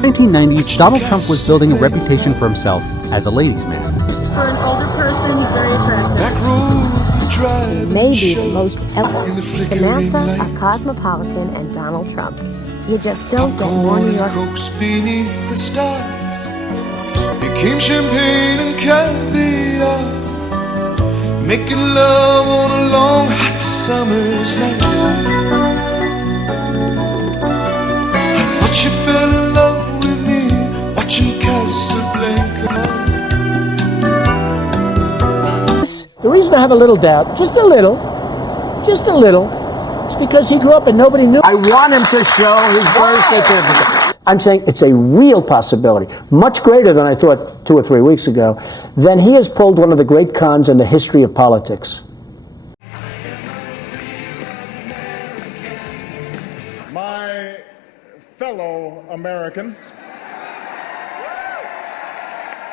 1990s, Donald Trump was building a reputation for himself as a ladies' man. For an older person, he's very attractive. Maybe the most elegant. Samantha, a cosmopolitan, and Donald Trump. You just don't get more New York. Beneath the stars, became champagne and caviar, making love on a long hot summer's night. I thought you fell in love with me, watching Casablanca. The reason I have a little doubt, just a little, is because he grew up and nobody knew. I want him to show his birth certificate. I'm saying it's a real possibility, much greater than I thought 2 or 3 weeks ago. Then he has pulled one of the great cons in the history of politics. My fellow Americans,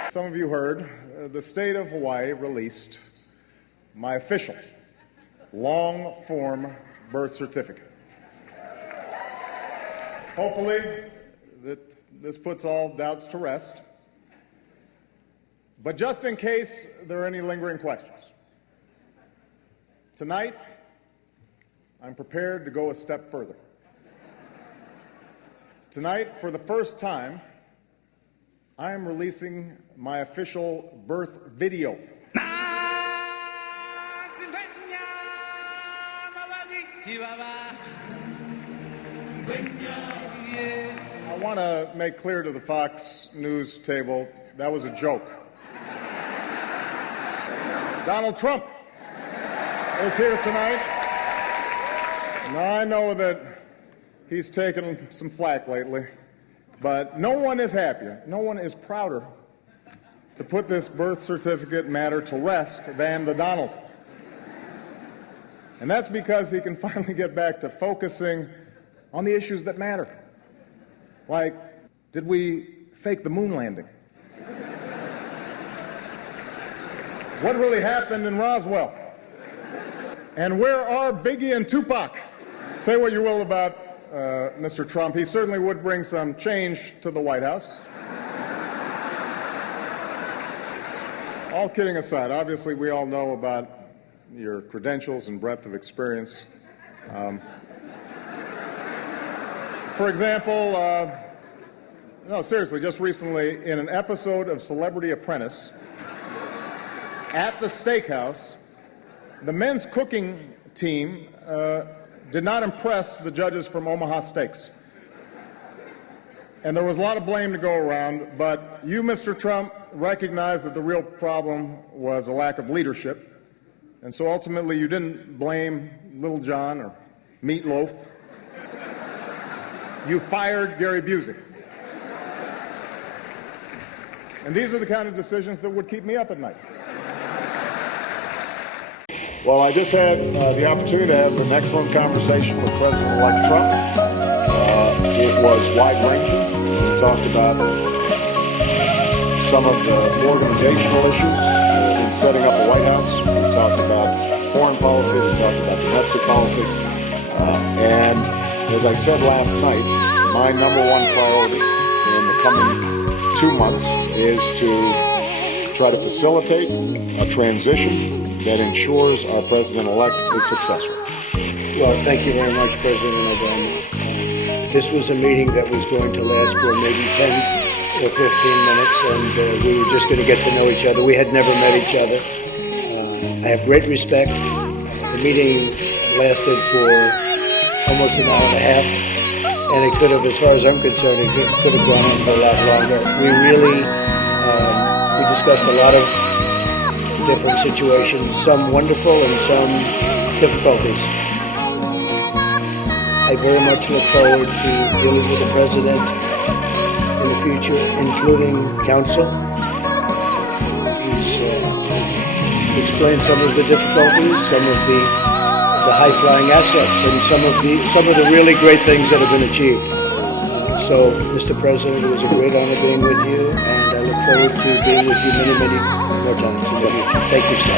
some of you heard, the state of Hawaii released my official long-form birth certificate. Hopefully, this puts all doubts to rest. But just in case there are any lingering questions, tonight, I'm prepared to go a step further. Tonight, for the first time, I am releasing my official birth video. I want to make clear to the Fox News table, that was a joke. Donald Trump is here tonight. Now, I know that he's taken some flack lately, but no one is happier, no one is prouder to put this birth certificate matter to rest than the Donald. And that's because he can finally get back to focusing on the issues that matter. Like, did we fake the moon landing? What really happened in Roswell? And where are Biggie and Tupac? Say what you will about Mr. Trump. He certainly would bring some change to the White House. All kidding aside, obviously we all know about your credentials and breadth of experience. For example, no, seriously, just recently, in an episode of Celebrity Apprentice, at the steakhouse, the men's cooking team did not impress the judges from Omaha Steaks. And there was a lot of blame to go around, but you, Mr. Trump, recognized that the real problem was a lack of leadership. And so ultimately you didn't blame Little John or Meatloaf. You fired Gary Busey. And these are the kind of decisions that would keep me up at night. Well, I just had the opportunity to have an excellent conversation with President-elect Trump. It was wide-ranging. We talked about some of the organizational issues in setting up the White House. We talked about foreign policy. We talked about domestic policy. And as I said last night, my number one priority in the coming 2 months is to try to facilitate a transition that ensures our president-elect is successful. Well, thank you very much, President Obama. This was a meeting that was going to last for maybe 10 or 15 minutes, and we were just going to get to know each other. We had never met each other. I have great respect. The meeting lasted for almost an hour and a half, and it could have, as far as I'm concerned, it could have gone on for a lot longer. We really, we discussed a lot of different situations, some wonderful and some difficulties. I very much look forward to dealing with the President in the future, including counsel. He's explained some of the difficulties, some of the high-flying assets, and some of the really great things that have been achieved. So, Mr. President, it was a great honor being with you, and I look forward to being with you many, many more times in the future. Thank you, sir.